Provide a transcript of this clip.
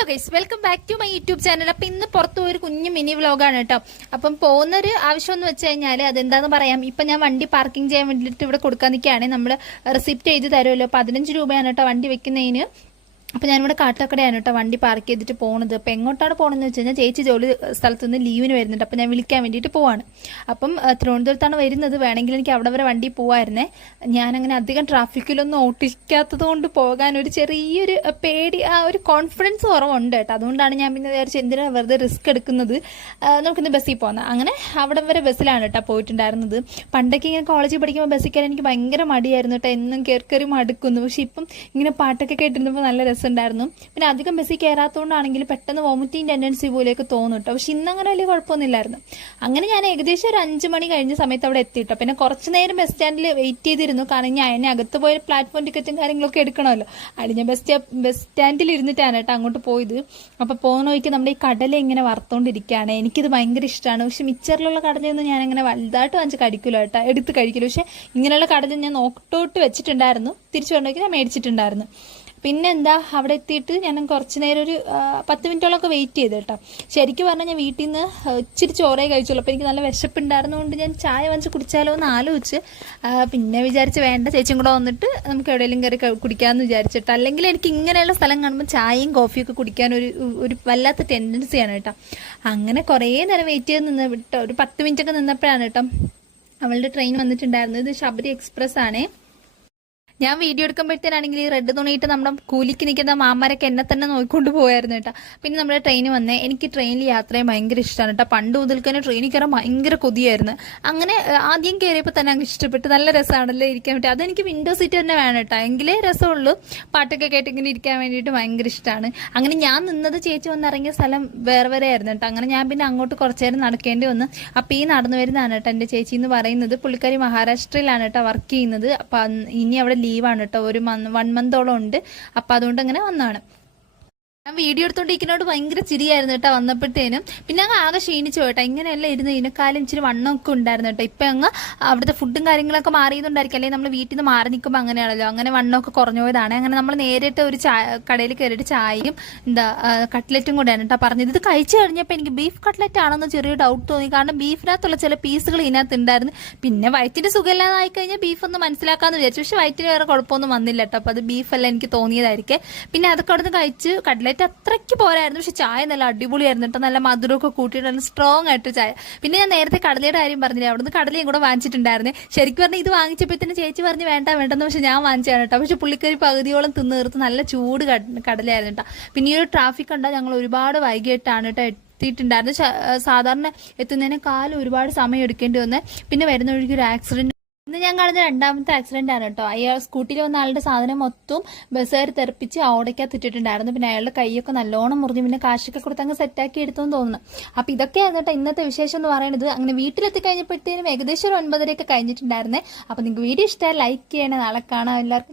Hello guys, welcome back to my YouTube channel. അപ്പം ഇന്ന് പുറത്ത് പോയൊരു കുഞ്ഞു മിനി വ്ലോഗാണ് കേട്ടോ. അപ്പം പോകുന്നൊരു ആവശ്യം എന്ന് വെച്ച് കഴിഞ്ഞാൽ അതെന്താന്ന് പറയാം. ഇപ്പം ഞാൻ വണ്ടി പാർക്കിംഗ് ചെയ്യാൻ വേണ്ടിയിട്ട് ഇവിടെ കൊടുക്കാൻ നിൽക്കുകയാണെങ്കിൽ നമ്മൾ റിസിപ്റ്റ് ചെയ്ത് തരുമല്ലോ. 15 രൂപയാണ് കേട്ടോ വണ്ടി വെക്കുന്നതിന്. അപ്പം ഞാനിവിടെ കാട്ടക്കടയാണ് കേട്ടോ വണ്ടി പാർക്ക് ചെയ്തിട്ട് പോകുന്നത്. അപ്പം എങ്ങോട്ടാണ് പോകണമെന്ന് വെച്ച് കഴിഞ്ഞാൽ ചേച്ചി ജോലി സ്ഥലത്ത് നിന്ന് ലീവിന് വരുന്നുണ്ട്. അപ്പം ഞാൻ വിളിക്കാൻ വേണ്ടിയിട്ട് പോവാണ്. അപ്പം തിരുവനന്തപുരത്താണ് വരുന്നത്. വേണമെങ്കിൽ എനിക്ക് അവിടെ വരെ വണ്ടി പോവായിരുന്നേ. ഞാനങ്ങനെ അധികം ട്രാഫിക്കിലൊന്നും ഓട്ടിക്കാത്തത് കൊണ്ട് പോകാൻ ഒരു ചെറിയൊരു പേടി, ഒരു കോൺഫിഡൻസ് കുറവുണ്ട് കേട്ടോ. അതുകൊണ്ടാണ് ഞാൻ പിന്നെ വിചാരിച്ചു എന്തിനാണ് വെറുതെ റിസ്ക് എടുക്കുന്നത്, നമുക്കിന്ന് ബസ്സിൽ പോകുന്നത്. അങ്ങനെ അവിടെ വരെ ബസ്സിലാണ് കേട്ടോ പോയിട്ടുണ്ടായിരുന്നത്. പണ്ടൊക്കെ ഇങ്ങനെ കോളേജിൽ പഠിക്കുമ്പോൾ ബസ്സിൽ കയറാൻ എനിക്ക് ഭയങ്കര മടിയായിരുന്നു കേട്ടോ. എന്നും കയറി മടുക്കുന്നു. പക്ഷെ ഇപ്പം ഇങ്ങനെ പാട്ടൊക്കെ കേട്ടിരുന്നപ്പോൾ നല്ല ഉണ്ടായിരുന്നു. പിന്നെ അധികം ബസ്സിൽ കയറാത്തതുകൊണ്ടാണെങ്കിൽ പെട്ടെന്ന് വോമിറ്റിംഗ് ടെൻഡൻസി പോലെയൊക്കെ തോന്നും കേട്ടോ. പക്ഷെ ഇന്നങ്ങനെ വലിയ കുഴപ്പമൊന്നുമില്ലായിരുന്നു. അങ്ങനെ ഞാൻ ഏകദേശം ഒരു 5 മണി കഴിഞ്ഞ സമയത്ത് അവിടെ എത്തിയിട്ടോ. പിന്നെ കുറച്ച് നേരം ബസ് സ്റ്റാൻഡിൽ വെയിറ്റ് ചെയ്തിരുന്നു. കാരണം ഞാൻ അതിനെ അകത്ത് പോയ പ്ലാറ്റ്ഫോം ടിക്കറ്റും കാര്യങ്ങളൊക്കെ എടുക്കണമല്ലോ. അതിന് ഞാൻ ബസ് സ്റ്റാൻഡിൽ ഇരുന്നിട്ടാണ് കേട്ടോ അങ്ങോട്ട് പോയത്. അപ്പോൾ പോകുന്ന വഴിക്ക് നമ്മുടെ ഈ കടല ഇങ്ങനെ വറുത്തോണ്ടിരിക്കുകയാണ്. എനിക്കിത് ഭയങ്കര ഇഷ്ടമാണ്. പക്ഷെ മിച്ചറിലുള്ള കടലയൊന്നും ഞാൻ അങ്ങനെ വലുതായിട്ട് വാങ്ങിച്ച് കഴിക്കില്ല കേട്ടോ, എടുത്ത് കഴിക്കില്ല. പക്ഷെ ഇങ്ങനെയുള്ള കടല ഞാൻ നോക്കിട്ടോട്ട് വെച്ചിട്ടുണ്ടായിരുന്നു. തിരിച്ചു കൊണ്ടുപോയി ഞാൻ മേടിച്ചിട്ടുണ്ടായിരുന്നു. പിന്നെ എന്താ, അവിടെ എത്തിയിട്ട് ഞാൻ കുറച്ച് നേരം ഒരു 10 മിനിറ്റോളമൊക്കെ വെയിറ്റ് ചെയ്ത് കേട്ടോ. ശരിക്കും പറഞ്ഞാൽ ഞാൻ വീട്ടിൽ നിന്ന് ഇച്ചിരി ചോറേ കഴിച്ചുള്ളൂ. അപ്പോൾ എനിക്ക് നല്ല വിശപ്പുണ്ടായിരുന്നതുകൊണ്ട് ഞാൻ ചായ വാങ്ങിച്ച് കുടിച്ചാലോ എന്ന് ആലോചിച്ച് പിന്നെ വിചാരിച്ച് വേണ്ട, ചേച്ചിയും കൂടെ വന്നിട്ട് നമുക്ക് എവിടെയെങ്കിലും കയറി കുടിക്കാമെന്ന് വിചാരിച്ചിട്ട്. അല്ലെങ്കിൽ എനിക്ക് ഇങ്ങനെയുള്ള സ്ഥലം കാണുമ്പോൾ ചായയും കോഫിയൊക്കെ കുടിക്കാൻ ഒരു വല്ലാത്ത ടെൻഡൻസിയാണ് കേട്ടോ. അങ്ങനെ കുറേ നേരം വെയിറ്റ് ചെയ്ത് നിന്ന് വിട്ടോ. ഒരു 10 മിനിറ്റൊക്കെ നിന്നപ്പോഴാണ് കേട്ടോ അവളുടെ ട്രെയിൻ വന്നിട്ടുണ്ടായിരുന്നത്. ഇത് ശബരി എക്സ്പ്രസ് ആണേ. ഞാൻ വീഡിയോ എടുക്കുമ്പോഴത്തേനാണെങ്കിൽ ഈ റെഡ് തുണിയിട്ട് നമ്മുടെ കൂലിക്ക് നിൽക്കുന്ന മാമാരൊക്കെ എന്നെ തന്നെ നോക്കിക്കൊണ്ട് പോയായിരുന്നു കേട്ടോ. പിന്നെ നമ്മുടെ ട്രെയിൻ വന്നേ. എനിക്ക് ട്രെയിനിൽ യാത്രയും ഭയങ്കര ഇഷ്ടമാണ് കേട്ടോ. പണ്ട് മുതൽക്കന്നെ ട്രെയിനിൽ കയറാൻ ഭയങ്കര കൊതിയായിരുന്നു. അങ്ങനെ ആദ്യം കയറിയപ്പോൾ തന്നെ അങ്ങ് ഇഷ്ടപ്പെട്ട്. നല്ല രസമാണല്ലോ ഇരിക്കാൻ വേണ്ടി. അതെനിക്ക് വിൻഡോ സീറ്റ് തന്നെ വേണം കേട്ടോ, എങ്കിലേ രസമുള്ളൂ. പാട്ടൊക്കെ കേട്ട് ഇങ്ങനെ ഇരിക്കാൻ വേണ്ടിയിട്ട് ഭയങ്കര ഇഷ്ടമാണ്. അങ്ങനെ ഞാൻ നിന്നത് ചേച്ചി വന്നിറങ്ങിയ സ്ഥലം വേറെ ആയിരുന്നു കേട്ടോ. അങ്ങനെ ഞാൻ പിന്നെ അങ്ങോട്ട് കുറച്ചു നേരം നടക്കേണ്ടി വന്നു. അപ്പം ഈ നടന്നു വരുന്നതാണ് കേട്ടോ എൻ്റെ ചേച്ചി എന്ന് പറയുന്നത്. പുള്ളിക്കാരി മഹാരാഷ്ട്രയിലാണ് കേട്ടോ വർക്ക് ചെയ്യുന്നത്. അപ്പം ഇനി അവിടെ ലീവാണ് കേട്ടോ. ഒരു 1 മന്തോളം ഉണ്ട്. അപ്പൊ അതുകൊണ്ട് അങ്ങനെ വന്നാണ്. ഞാൻ വീഡിയോ എടുത്തോണ്ടിരിക്കുന്നതോട് ഭയങ്കര ചിരിയായിരുന്നു കേട്ടോ വന്നപ്പോഴത്തേനും. പിന്നെ അങ്ങ് ആകെ ക്ഷീണിച്ചു കേട്ടോ. ഇങ്ങനെയല്ല ഇരുന്ന് ഇതിനെക്കാലം ഇച്ചിരി വണ്ണമൊക്കെ ഉണ്ടായിരുന്നു കേട്ടോ. ഇപ്പൊ അങ്ങ് അവിടുത്തെ ഫുഡും കാര്യങ്ങളൊക്കെ മാറിയതുകൊണ്ടായിരിക്കും. അല്ലെങ്കിൽ നമ്മൾ വീട്ടിൽ നിന്ന് മാറി നിൽക്കുമ്പോൾ അങ്ങനെയാണല്ലോ. അങ്ങനെ വണ്ണമൊക്കെ കുറഞ്ഞു പോയതാണ്. അങ്ങനെ നമ്മൾ നേരിട്ട് ഒരു കടയിൽ കയറിയിട്ട് ചായയും കട്ട്ലറ്റും കൂടെയാണ് കേട്ടോ പറഞ്ഞത്. ഇത് കഴിച്ചു കഴിഞ്ഞപ്പോൾ എനിക്ക് ബീഫ് കട്ട്ലറ്റ് ആണെന്ന് ചെറിയ ഡൗട്ട് തോന്നി. കാരണം ബീഫിനകത്തുള്ള ചില പീസുകൾ ഇതിനകത്ത് ഉണ്ടായിരുന്നു. പിന്നെ വയറ്റിന്റെ സുഖമില്ലാതായി കഴിഞ്ഞാൽ ബീഫ് ഒന്ന് മനസ്സിലാക്കാന്ന് വിചാരിച്ചു. പക്ഷെ വയറ്റിന് വേറെ കുഴപ്പമൊന്നും വന്നില്ല കേട്ടോ. അപ്പൊ അത് ബീഫല്ല എനിക്ക് തോന്നിയതായിരിക്കും. പിന്നെ അതൊക്കെ അവിടെ നിന്ന് കഴിച്ച് കട്ട്ലറ്റ് അത്രയ്ക്ക് പോരായിരുന്നു. പക്ഷെ ചായ നല്ല അടിപൊളിയായിരുന്നു കേട്ടോ. നല്ല മധുരമൊക്കെ കൂട്ടിയിട്ട് നല്ല സ്ട്രോങ് ആയിട്ട് ചായ. പിന്നെ ഞാൻ നേരത്തെ കടലയുടെ കാര്യം പറഞ്ഞില്ലേ, അവിടുന്ന് കടലയും കൂടെ വാങ്ങിച്ചിട്ടുണ്ടായിരുന്നേ. ശരിക്കും പറഞ്ഞാൽ ഇത് വാങ്ങിച്ചപ്പോഴത്തേന് ചേച്ചി പറഞ്ഞ് വേണ്ടെന്ന്. പക്ഷെ ഞാൻ വാങ്ങിച്ചാണ് കേട്ടോ. പക്ഷെ പുള്ളിക്കാരി പകുതിയോളം തിന്ന് തീർത്ത് നല്ല ചൂട് കടലയായിരുന്നു കേട്ടോ. പിന്നെ ഈ ഒരു ട്രാഫിക് ഉണ്ടാ ഞങ്ങൾ ഒരുപാട് വൈകിട്ടാണ് കേട്ടോ എത്തിയിട്ടുണ്ടായിരുന്നു. സാധാരണ എത്തുന്നതിനേക്കാളും ഒരുപാട് സമയം എടുക്കേണ്ടി വന്നേ. പിന്നെ വരുന്ന വഴിക്ക് ഒരു ആക്സിഡന്റ്. ഇന്ന് ഞാൻ കാണുന്ന 2ാമത്തെ ആക്സിഡന്റ് ആണ് കേട്ടോ. അയാൾ സ്കൂട്ടിയിൽ വന്ന ആളുടെ സാധനം മൊത്തം ബസ്സുകാർ തെറിപ്പിച്ച് ഓടയ്ക്കകത്ത് ഇട്ടിട്ടുണ്ടായിരുന്നു. പിന്നെ അയാളുടെ കൈയൊക്കെ നല്ലോണം മുറിഞ്ഞു. പിന്നെ കാശൊക്കെ കൊടുത്ത് അങ്ങ് സെറ്റാക്കി എടുത്തെന്ന് തോന്നുന്നു. അപ്പൊ ഇതൊക്കെയാണ് കേട്ടോ ഇന്നത്തെ വിശേഷം എന്ന് പറയുന്നത്. അങ്ങനെ വീട്ടിലെത്തി കഴിഞ്ഞപ്പോഴത്തേനും ഏകദേശം ഒരു 9:30 കഴിഞ്ഞിട്ടുണ്ടായിരുന്നേ. അപ്പൊ നിങ്ങൾക്ക് വീഡിയോ ഇഷ്ടമായി ലൈക്ക് ചെയ്യണേ. നാളെ കാണാം എല്ലാവർക്കും.